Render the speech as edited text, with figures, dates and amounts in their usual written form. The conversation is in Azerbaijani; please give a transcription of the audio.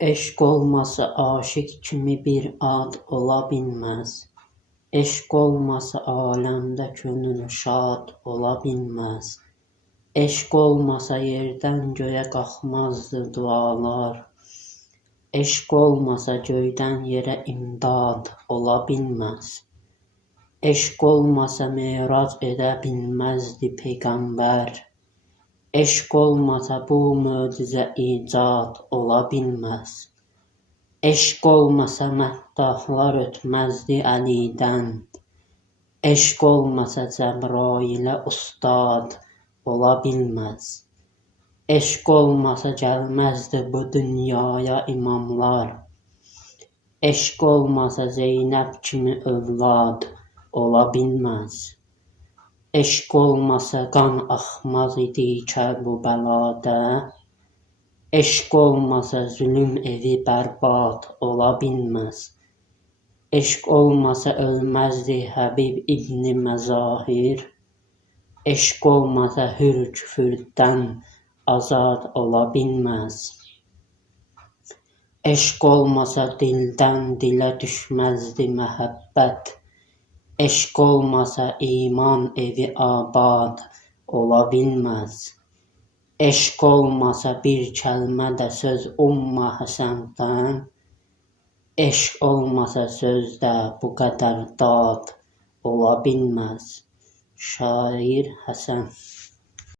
Eşq olmasa aşiq kimi bir ad ola bilmez. Eşq olmasa aləmdə könül şad ola bilməz. Eşq olmasa yerdən göyə qalxmazdı dualar. Eşq olmasa göydən yerə imdad ola bilməz. Eşq olmasa merac edə bilməzdi peyğəmbər. Eşq olmasa bu möcüzə icad ola bilməz. Eşq olmasa məddahlar ötməzdi Əlidən. Eşq olmasa Cəbrailə ustad ola bilməz. Eşq olmasa gəlməzdi bu dünyaya imamlar. Eşq olmasa Zeynəb kimi övlad ola bilməz. Eşq olmasa qan axmaz idi Kərbəladə. Eşq olmasa zülm evi bərbad ola bilməz. Eşq olmasa ölməzdi Həbib İbn Məzahir. Eşq olmasa hür küfrdən azad ola bilməz. Eşq olmasa dildən dilə düşməzdi məhəbbət. Eşq olmasa iman evi abad ola bilməz. Eşq olmasa bir kəlmə də söz Ümmə Həsəndən. Eşq olmasa sözdə bu qədər dad ola bilməz. Şair Həsən.